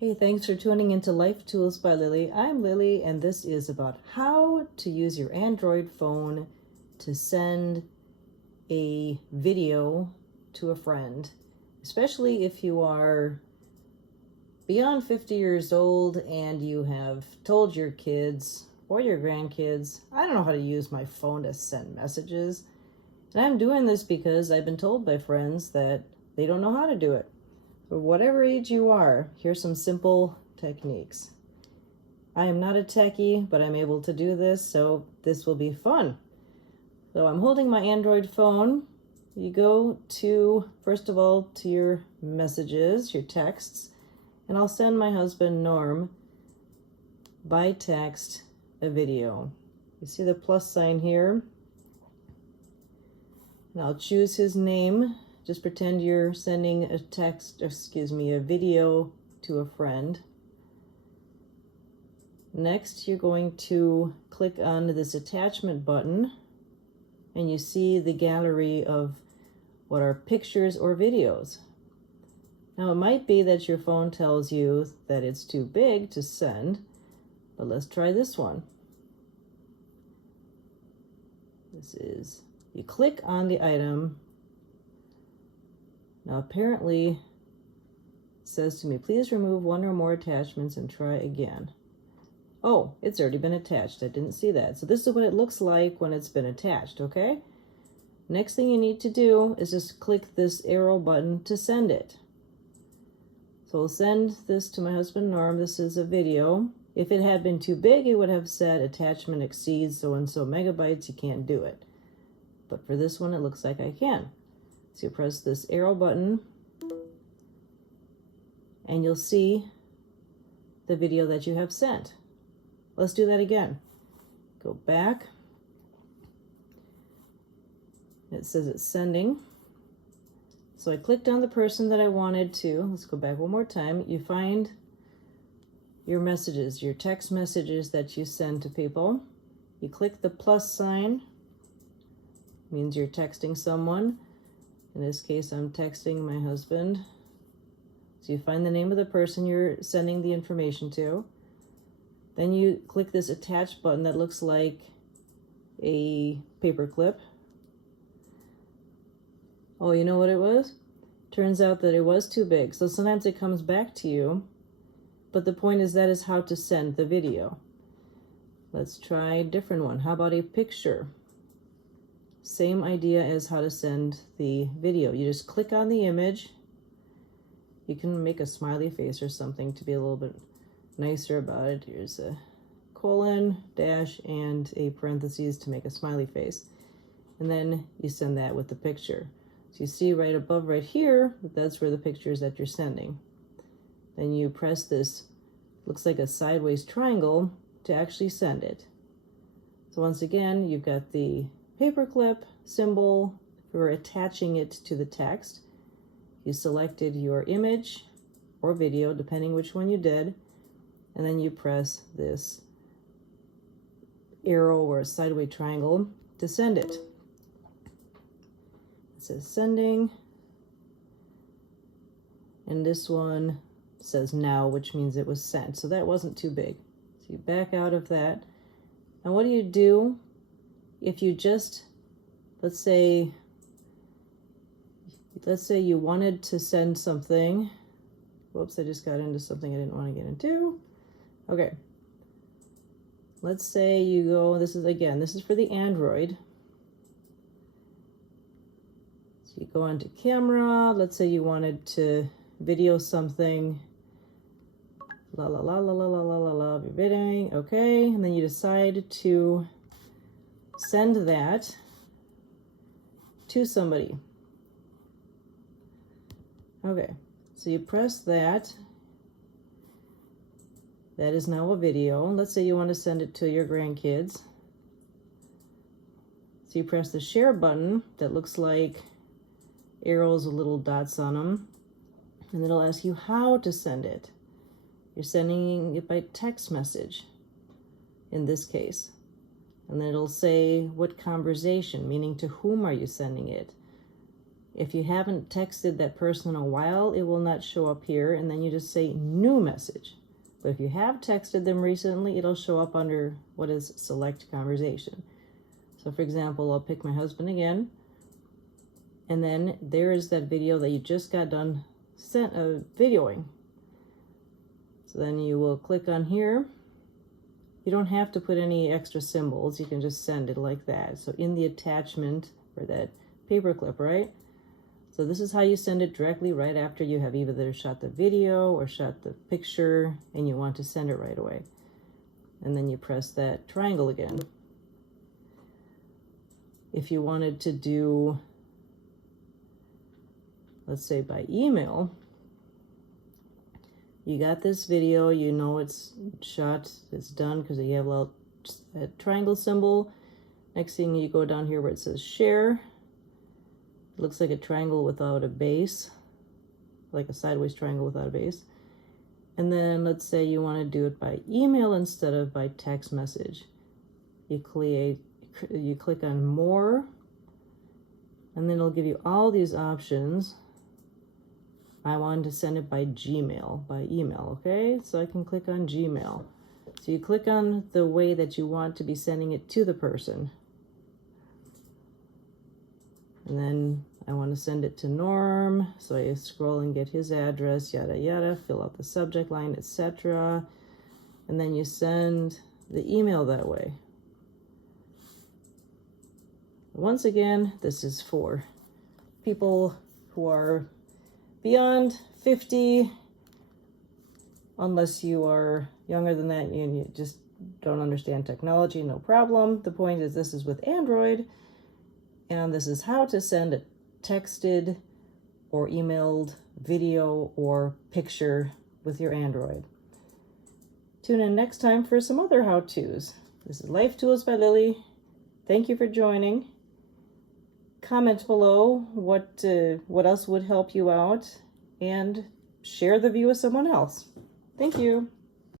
Hey, thanks for tuning into Life Tools by Lily. I'm Lily, and this is about how to use your Android phone to send a video to a friend, especially if you are beyond 50 years old and you have told your kids or your grandkids, I don't know how to use my phone to send messages. And I'm doing this because I've been told by friends that they don't know how to do it. For whatever age you are, here's some simple techniques. I am not a techie, but I'm able to do this, so this will be fun. So I'm holding my Android phone. You go to, first of all, to your messages, your texts, and I'll send my husband, Norm, by text a video. You see the plus sign here? And I'll choose his name. Just pretend you're sending a video to a friend. Next, you're going to click on this attachment button, and you see the gallery of what are pictures or videos. Now, it might be that your phone tells you that it's too big to send, but let's try this one. You click on the item. Now, apparently, it says to me, please remove one or more attachments and try again. Oh, it's already been attached. I didn't see that. So this is what it looks like when it's been attached, okay? Next thing you need to do is just click this arrow button to send it. So I'll send this to my husband, Norm. This is a video. If it had been too big, it would have said attachment exceeds so-and-so megabytes. You can't do it. But for this one, it looks like I can. So you press this arrow button, and you'll see the video that you have sent. Let's do that again. Go back. It says it's sending. So I clicked on the person that I wanted to. Let's go back one more time. You find your messages, your text messages that you send to people. You click the plus sign. Means you're texting someone. In this case, I'm texting my husband. So you find the name of the person you're sending the information to. Then you click this attach button that looks like a paper clip. Oh, you know what it was? Turns out that it was too big. So sometimes it comes back to you. But the point is that is how to send the video. Let's try a different one. How about a picture? Same idea as how to send the video. You just click on the image. You can make a smiley face or something to be a little bit nicer about it. Here's a colon, dash, and a parentheses to make a smiley face. And then you send that with the picture. So you see right above right here, that's where the picture is that you're sending. Then you press this, looks like a sideways triangle, to actually send it. So once again, you've got the paperclip symbol for attaching it to the text. You selected your image or video, depending which one you did, and then you press this arrow or a sideways triangle to send it. It says sending, and this one says now, which means it was sent. So that wasn't too big. So you back out of that. And what do you do if you just, let's say you wanted to send something. Whoops, I just got into something I didn't want to get into. Okay. Let's say you go, this is for the Android. So you go onto camera. Let's say you wanted to video something. La la la la la la la la la, you're videoing. Okay. And then you decide to send that to somebody. Okay, so you press that. That is now a video. Let's say you want to send it to your grandkids. So you press the share button that looks like arrows with little dots on them, and it'll ask you how to send it. You're sending it by text message in this case. And then it'll say what conversation, meaning to whom are you sending it? If you haven't texted that person in a while, it will not show up here, and then you just say new message. But if you have texted them recently, it'll show up under what is select conversation. So for example, I'll pick my husband again, and then there is that video that you just got done videoing. So then you will click on here. You don't have to put any extra symbols. You can just send it like that. So in the attachment for that paperclip, right? So this is how you send it directly right after you have either shot the video or shot the picture and you want to send it right away. And then you press that triangle again. If you wanted to do, let's say by email, you got this video, you know it's shot, it's done because you have a triangle symbol. Next thing you go down here where it says share. Looks like a triangle without a base, like a sideways triangle without a base. And then let's say you want to do it by email instead of by text message. You click on more, and then it'll give you all these options. I wanted to send it by Gmail, by email, okay? So I can click on Gmail. So you click on the way that you want to be sending it to the person. And then I want to send it to Norm, so I scroll and get his address, yada yada, fill out the subject line, etc. And then you send the email that way. Once again, this is for people who are beyond 50, unless you are younger than that and you just don't understand technology, no problem. The point is this is with Android. And this is how to send a texted or emailed video or picture with your Android. Tune in next time for some other how-tos. This is Life Tools by Lily. Thank you for joining. Comment below what else would help you out, and share the view with someone else. Thank you.